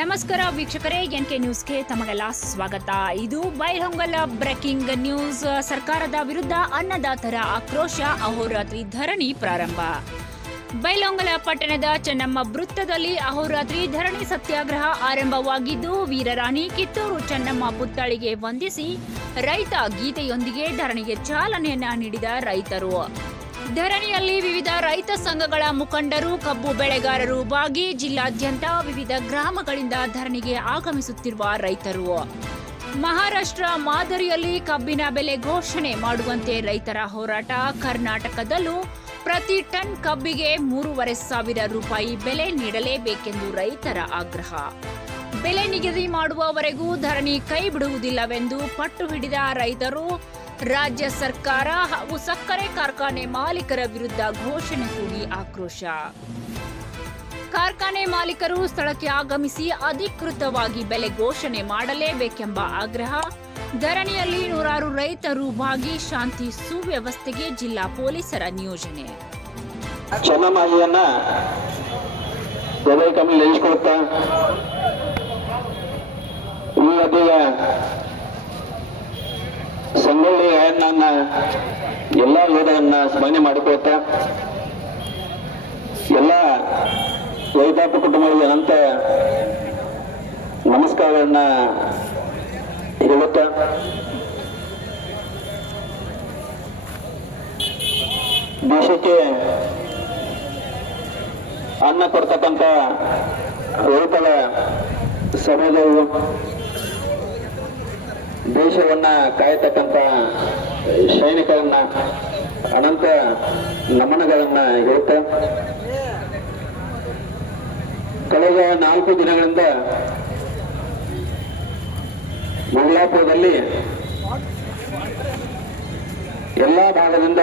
ನಮಸ್ಕಾರ ವೀಕ್ಷಕರೇ N K ನ್ಯೂಸ್ಗೆ ತಮಗೆಲ್ಲ ಸ್ವಾಗತ. ಇದು ಬೈಲಹೊಂಗಲ ಬ್ರೇಕಿಂಗ್ ನ್ಯೂಸ್. ಸರ್ಕಾರದ ವಿರುದ್ಧ ಅನ್ನದಾತರ ಆಕ್ರೋಶ, ಅಹೋರಾತ್ರಿ ಧರಣಿ ಪ್ರಾರಂಭ. ಬೈಲಹೊಂಗಲ ಪಟ್ಟಣದ ಚೆನ್ನಮ್ಮ ವೃತ್ತದಲ್ಲಿ ಅಹೋರಾತ್ರಿ ಧರಣಿ ಸತ್ಯಾಗ್ರಹ ಆರಂಭವಾಗಿದ್ದು, ವೀರರಾಣಿ ಕಿತ್ತೂರು ಚೆನ್ನಮ್ಮ ಪುತ್ಥಳಿಗೆ ವಂದಿಸಿ ರೈತ ಗೀತೆಯೊಂದಿಗೆ ಧರಣಿಗೆ ಚಾಲನೆಯನ್ನ ನೀಡಿದ ರೈತರು. ಧರಣಿಯಲ್ಲಿ ವಿವಿಧ ರೈತ ಸಂಘಗಳ ಮುಖಂಡರು, ಕಬ್ಬು ಬೆಳೆಗಾರರು ಭಾಗಿ ಜಿಲ್ಲಾದ್ಯಂತ ವಿವಿಧ ಗ್ರಾಮಗಳಿಂದ ಧರಣಿಗೆ ಆಗಮಿಸುತ್ತಿರುವ ರೈತರು. ಮಹಾರಾಷ್ಟ್ರ ಮಾದರಿಯಲ್ಲಿ ಕಬ್ಬಿನ ಬೆಲೆ ಘೋಷಣೆ ಮಾಡುವಂತೆ ರೈತರ ಹೋರಾಟ. ಕರ್ನಾಟಕದಲ್ಲೂ ಪ್ರತಿ ಟನ್ ಕಬ್ಬಿಗೆ ಮೂರುವರೆ ಸಾವಿರ ರೂಪಾಯಿ ಬೆಲೆ ನೀಡಲೇಬೇಕೆಂದು ರೈತರ ಆಗ್ರಹ. ಬೆಲೆ ನಿಗದಿ ಮಾಡುವವರೆಗೂ ಧರಣಿ ಕೈ ಬಿಡುವುದಿಲ್ಲವೆಂದು ಪಟ್ಟು ಹಿಡಿದ ರೈತರು ರಾಜ್ಯ ಸರ್ಕಾರ ಹಾಗೂ ಸಕ್ಕರೆ ಕಾರ್ಖಾನೆ ಮಾಲೀಕರ ವಿರುದ್ಧ ಘೋಷಣೆ ಕೂಡಿ ಆಕ್ರೋಶ. ಕಾರ್ಖಾನೆ ಮಾಲೀಕರು ಸ್ಥಳಕ್ಕೆ ಆಗಮಿಸಿ ಅಧಿಕೃತವಾಗಿ ಬೆಲೆ ಘೋಷಣೆ ಮಾಡಲೇಬೇಕೆಂಬ ಆಗ್ರಹ. ಧರಣಿಯಲ್ಲಿ ನೂರಾರು ರೈತರು ಭಾಗಿ ಶಾಂತಿ ಸುವ್ಯವಸ್ಥೆಗೆ ಜಿಲ್ಲಾ ಪೊಲೀಸರ ನಿಯೋಜನೆ. ಕಮ್ಮಿ ಸಂಗೊಳ್ಳಿ ರಾಯಣ್ಣನ ಎಲ್ಲ ಯೋಧರನ್ನ ಸ್ಮರಣೆ ಮಾಡಿಕೊಳ್ತಾ, ಎಲ್ಲ ರೈತಾಪ ಕುಟುಂಬಗಳಿಗೆ ಅನಂತ ನಮಸ್ಕಾರಗಳನ್ನ ಹೇಳುತ್ತಾ, ದೇಶಕ್ಕೆ ಅನ್ನ ಕೊಡ್ತಕ್ಕಂಥ ರೈತರ ಸಮಾಜವು ದೇಶವನ್ನ ಕಾಯತಕ್ಕಂತ ಸೈನಿಕರನ್ನ ಅನಂತ ನಮನಗಳನ್ನ ಹೇಳುತ್ತ ಕಳೆದ ನಾಲ್ಕು ದಿನಗಳಿಂದ ಮಂಗಳಾಪುರದಲ್ಲಿ ಎಲ್ಲಾ ಭಾಗದಿಂದ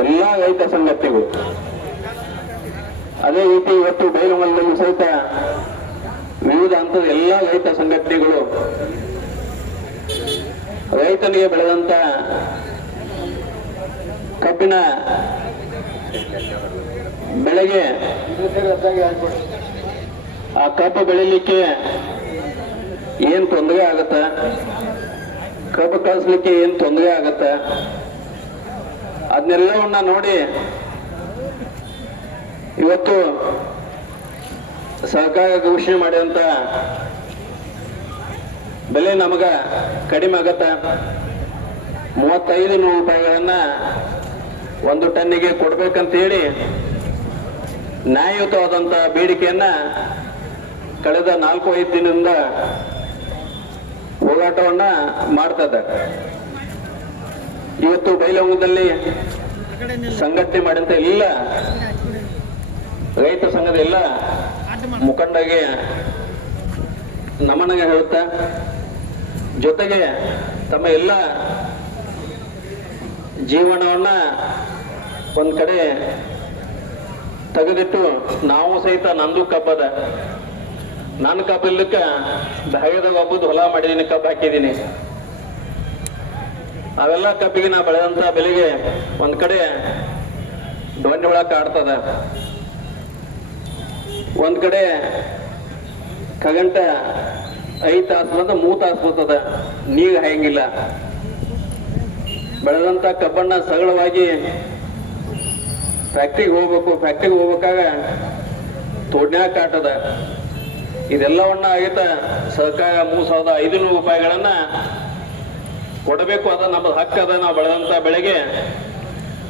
ಎಲ್ಲಾ ರೈತ ಸಂಘಟನೆಗಳು, ಅದೇ ರೀತಿ ಇವತ್ತು ಬೈಲಮಲ್ಲೂ ಸಹಿತ ವಿವಿಧ ಹಂತದ ಎಲ್ಲ ರೈತ ಸಂಘಟನೆಗಳು ರೈತನಿಗೆ ಬೆಳೆದಂತ ಕಬ್ಬಿನ ಬೆಳೆಗೆ ಆ ಕಬ್ಬು ಬೆಳಿಲಿಕ್ಕೆ ಏನ್ ತೊಂದರೆ ಆಗತ್ತ? ಕಬ್ಬು ಕಳಿಸ್ಲಿಕ್ಕೆ ಏನ್ ತೊಂದರೆ ಆಗತ್ತ? ಅದನ್ನೆಲ್ಲವನ್ನ ನೋಡಿ ಇವತ್ತು ಸರ್ಕಾರ ಘೋಷಣೆ ಮಾಡಿದಂತ ಬೆಲೆ ನಮಗ ಕಡಿಮೆ ಆಗತ್ತ. ಮೂವತ್ತೈದು ನೂರು ರೂಪಾಯಿಗಳನ್ನ ಒಂದು ಟನ್ನಿಗೆ ಕೊಡ್ಬೇಕಂತ ಹೇಳಿ ನ್ಯಾಯಯುತವಾದಂತ ಬೇಡಿಕೆಯನ್ನ ಕಳೆದ ನಾಲ್ಕು ಐದು ದಿನದಿಂದ ಹೋರಾಟವನ್ನ ಮಾಡ್ತಾ ಇವತ್ತು ಬೈಲಹೊಂಗದಲ್ಲಿ ಸಂಘಟನೆ ಮಾಡಿದಂತ ಎಲ್ಲ ರೈತ ಸಂಘದ ಎಲ್ಲ ಮುಖಂಡಗೆ ನಮನಗೆ ಹೇಳುತ್ತಾ, ಜೊತೆಗೆ ತಮ್ಮ ಎಲ್ಲ ಜೀವನವನ್ನ ಒಂದ್ ಕಡೆ ತೆಗೆದಿಟ್ಟು ನಾವು ಸಹಿತ ನಂದು ಕಬ್ಬದ. ನಾನು ಕಬ್ಬು ಇಲ್ಲಕ್ಕ ಧಾಗದಾಗ ಒಬ್ಬದು ಹೊಲ ಮಾಡಿದೀನಿ, ಕಬ್ಬು ಹಾಕಿದ್ದೀನಿ ಅವೆಲ್ಲ ಕಬ್ಬಿಗೆ ನಾ ಬೆಳೆದಂತ ಬೆಲೆಗೆ ಒಂದ್ ಕಡೆ ಡೊಂಡಿ ಹುಳ ಕಾಡ್ತದ ಒಂದ್ ಕಡೆ ಕಗಂಟ ಐದು ತಾಸು ಬಂದ ಮೂರು ತಾಸು ಬರ್ತದ. ನೀರು ಹಾಯಂಗಿಲ್ಲ. ಬೆಳೆದಂತ ಕಬ್ಬಣ್ಣ ಸರಳವಾಗಿ ಫ್ಯಾಕ್ಟ್ರಿಗೆ ಹೋಗ್ಬೇಕು. ಫ್ಯಾಕ್ಟ್ರಿಗೆ ಹೋಗ್ಬೇಕಾಗ ತೋಡ್ನ್ಯಾಗ ಕಾಟದ. ಇದೆಲ್ಲವನ್ನ ಆಗೈತ ಸರ್ಕಾರ ಮೂರು ಸಾವಿರದ ಐದುನೂರು ರೂಪಾಯಿಗಳನ್ನ ಕೊಡಬೇಕು. ಅದ ನಮ್ಮ ಹಕ್ಕದ ನಾವು ಬೆಳೆದಂತ ಬೆಳೆಗೆ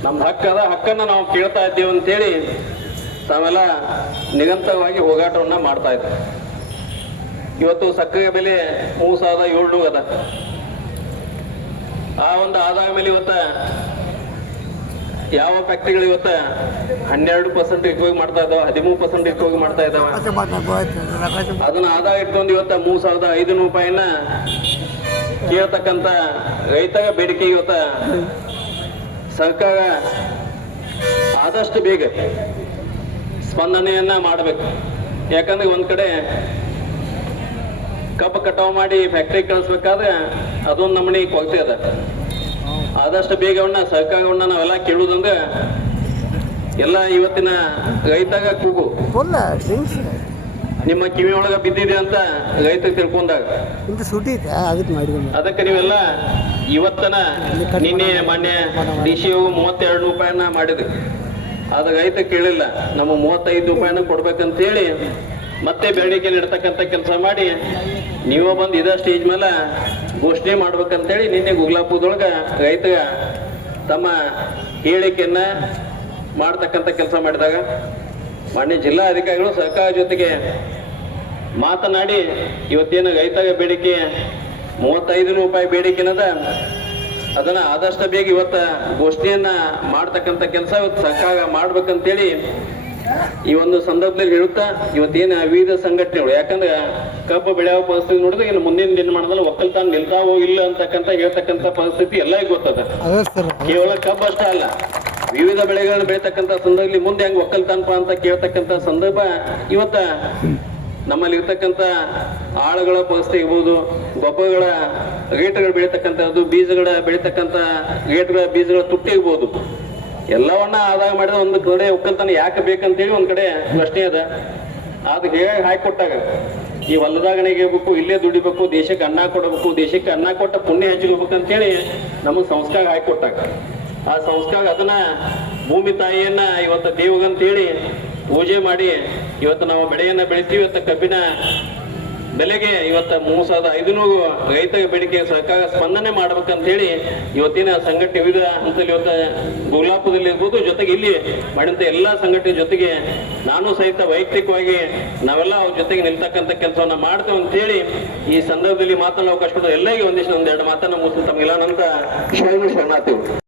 ನಮ್ಮ ಹಕ್ಕದ ಹಕ್ಕನ್ನ ನಾವು ಕೇಳ್ತಾ ಇದ್ದೀವಿ ಅಂತೇಳಿ ತಾವೆಲ್ಲ ನಿರಂತರವಾಗಿ ಹೋರಾಟವನ್ನ ಮಾಡ್ತಾ ಇದ್ದೆ ಇವತ್ತು ಸಕ್ಕರೆ ಬೆಲೆ ಮೂರು ಸಾವಿರದ ಏಳ್ನೂರು ಅದ. ಆ ಒಂದು ಆದಾಯ ಮೇಲೆ ಇವತ್ತ ಯಾವ ಫ್ಯಾಕ್ಟ್ರಿಗಳು ಇವತ್ತ ಹನ್ನೆರಡು ಪರ್ಸೆಂಟ್ ಇಟ್ಕೋಗಿ ಮಾಡ್ತಾ ಇದಾವ ಹದಿಮೂರು ಪರ್ಸೆಂಟ್ ಇಟ್ಕೋಗಿ ಮಾಡ್ತಾ ಇದಾವ ಅದನ್ನ ಆದಾಯ ಇಟ್ಕೊಂಡು ಇವತ್ತ ಮೂರ್ ಸಾವಿರದ ಐದು ರೂಪಾಯಿನ ಕೇಳ್ತಕ್ಕಂತ ರೈತರ ಬೇಡಿಕೆ ಇವತ್ತ ಸರ್ಕಾರ ಆದಷ್ಟು ಬೇಗ ಸ್ಪಂದನೆಯನ್ನ ಮಾಡಬೇಕು. ಯಾಕಂದ್ರೆ ಒಂದ್ ಕಡೆ ಕಬ್ಬು ಕಟಾವು ಮಾಡಿ ಫ್ಯಾಕ್ಟ್ರಿ ಕಳಿಸ್ಬೇಕಾದ್ರೆ ಅದೊಂದು ನಮೂನಿ ಕೊರತೆ ಅದ. ಆದಷ್ಟು ಬೇಗವನ್ನ ಸರ್ಕಾರವನ್ನ ನಾವೆಲ್ಲ ಕೇಳುದಂದ್ರೆ ಎಲ್ಲ ಇವತ್ತಿನ ರೈತಾಗ ಕೂಗು. ನಿಮ್ಮ ಕಿವಿ ಒಳಗ ಬಿದ್ದಿದೆ ಅಂತ ರೈತ ತಿಳ್ಕೊಂಡಾಗ. ಅದಕ್ಕೆ ನೀವೆಲ್ಲ ಇವತ್ತನ ನಿನ್ನೆ ಮೊನ್ನೆ ಡಿ ಸಿ ಮೂವತ್ತೆರಡು ರೂಪಾಯಿನ ಮಾಡಿದ್ರಿ. ಆದ ರೈತ ಕೇಳಿಲ್ಲ, ನಮ್ಮ ಮೂವತ್ತೈದು ರೂಪಾಯಿನ ಕೊಡ್ಬೇಕಂತೇಳಿ ಮತ್ತೆ ಬೇಡಿಕೆ ನೀಡ್ತಕ್ಕಂಥ ಕೆಲಸ ಮಾಡಿ ನೀವು ಬಂದು ಇದೇ ಸ್ಟೇಜ್ ಮೇಲೆ ಘೋಷಣೆ ಮಾಡ್ಬೇಕಂತೇಳಿ ನಿನ್ನೆ ಗುಗ್ಲಾಪುರದೊಳಗ ರೈತ ತಮ್ಮ ಹೇಳಿಕೆಯನ್ನ ಮಾಡ್ತಕ್ಕಂಥ ಕೆಲಸ ಮಾಡಿದಾಗ ಮಾನ್ಯ ಜಿಲ್ಲಾ ಅಧಿಕಾರಿಗಳು ಸರ್ಕಾರ ಜೊತೆಗೆ ಮಾತನಾಡಿ ಇವತ್ತೇನು ರೈತ ಬೇಡಿಕೆ ಮೂವತ್ತೈದು ರೂಪಾಯಿ ಬೇಡಿಕೆನದ ಅದನ್ನ ಆದಷ್ಟು ಬೇಗ ಇವತ್ತ ಘೋಷಣೆಯನ್ನ ಮಾಡ್ತಕ್ಕಂಥ ಕೆಲಸ ಇವತ್ತು ಸರ್ಕಾರ ಮಾಡ್ಬೇಕಂತೇಳಿ ಈ ಒಂದು ಸಂದರ್ಭದಲ್ಲಿ ಹೇಳುತ್ತಾ ಇವತ್ತೇನು ವಿವಿಧ ಸಂಘಟನೆಗಳು ಯಾಕಂದ್ರೆ ಕಬ್ಬು ಬೆಳೆಯುವ ಪರಿಸ್ಥಿತಿ ನೋಡಿದ್ರೆ ಇನ್ನು ಮುಂದಿನ ದಿನಮಾನದಲ್ಲಿ ಒಕ್ಕಲ್ತಾನ ನಿಲ್ತಾವೋ ಇಲ್ಲ ಅಂತಕ್ಕಂಥ ಹೇಳ್ತಕ್ಕಂಥ ಪರಿಸ್ಥಿತಿ ಎಲ್ಲ ಗೊತ್ತದ. ಕೇವಲ ಕಬ್ಬು ಅಷ್ಟೇ ಅಲ್ಲ ವಿವಿಧ ಬೆಳೆಗಳನ್ನು ಬೆಳೀತಕ್ಕಂಥ ಸಂದರ್ಭದಲ್ಲಿ ಮುಂದೆ ಹೆಂಗ್ ಒಕ್ಕಲ್ತಾನಪ್ಪ ಅಂತ ಕೇಳ್ತಕ್ಕಂಥ ಸಂದರ್ಭ ಇವತ್ತ ನಮ್ಮಲ್ಲಿ ಇರ್ತಕ್ಕಂಥ ಆಳುಗಳ ಪರಿಸ್ಥಿತಿ ಇರ್ಬೋದು ಗೊಬ್ಬರಗಳ ರೇಟ್ಗಳು ಬೆಳೀತಕ್ಕಂಥದ್ದು ಬೀಜಗಳ ಬೆಳೀತಕ್ಕಂಥ ಗೇಟ್ಗಳ ಬೀಜಗಳ ತುಟ್ಟಿ ಇರ್ಬೋದು. ಎಲ್ಲವನ್ನ ಆದಾಯ ಮಾಡಿದ ಒಂದು ಕಡೆ ಒಕ್ಕಲ್ತನ ಯಾಕೆ ಬೇಕಂತೇಳಿ ಒಂದು ಕಡೆ ಪ್ರಶ್ನೆ ಅದ. ಅದು ಹೇಗೆ ಹಾಕಿಕೊಟ್ಟಾಗ ಈ ಹೊಲದಾಗಣಿಗೆ ಇರ್ಬೇಕು, ಇಲ್ಲೇ ದುಡಿಬೇಕು, ದೇಶಕ್ಕೆ ಅನ್ನ ಕೊಡಬೇಕು, ದೇಶಕ್ಕೆ ಅನ್ನ ಕೊಟ್ಟ ಪುಣ್ಯ ಹೆಚ್ಚಿಗೆ ಅಂತೇಳಿ ನಮಗೆ ಸಂಸ್ಕಾರ ಹಾಕಿಕೊಟ್ಟಾಗ ಆ ಸಂಸ್ಕಾರ ಅದನ್ನ ಭೂಮಿ ತಾಯಿಯನ್ನ ಇವತ್ತು ದೇವಗಂತೇಳಿ ಪೂಜೆ ಮಾಡಿ ಇವತ್ತು ನಾವು ಬೆಳೆಯನ್ನ ಬೆಳಿತೀವಿ ಇವತ್ತು ಕಬ್ಬಿನ ಬೆಲೆಗೆ ಇವತ್ತು ಮೂರು ಸಾವಿರದ ಐದುನೂರು ರೈತ ಬೇಡಿಕೆ ಸರ್ಕಾರ ಸ್ಪಂದನೆ ಮಾಡ್ಬೇಕಂತ ಹೇಳಿ ಇವತ್ತಿನ ಸಂಘಟನೆ ವಿವಿಧ ಹಂತದಲ್ಲಿ ಇವತ್ತು ಗುಲಾಪುರದಲ್ಲಿ ಇರ್ಬೋದು ಜೊತೆಗೆ ಇಲ್ಲಿ ಮಾಡಿದಂತ ಎಲ್ಲ ಸಂಘಟನೆ ಜೊತೆಗೆ ನಾನು ಸಹಿತ ವೈಯಕ್ತಿಕವಾಗಿ ನಾವೆಲ್ಲ ಅವ್ರ ಜೊತೆಗೆ ನಿಲ್ತಕ್ಕಂಥ ಕೆಲಸವನ್ನ ಮಾಡ್ತೇವೆ ಅಂತೇಳಿ ಈ ಸಂದರ್ಭದಲ್ಲಿ ಮಾತನಾಡೋ ಕಷ್ಟ ಎಲ್ಲರಿಗೆ ಒಂದಿಷ್ಟು ಒಂದೆರಡು ಮಾತನ್ನ ಮುಗಿಸಿ ತಮಗೆಲ್ಲ ನಂತರ ಶರಣ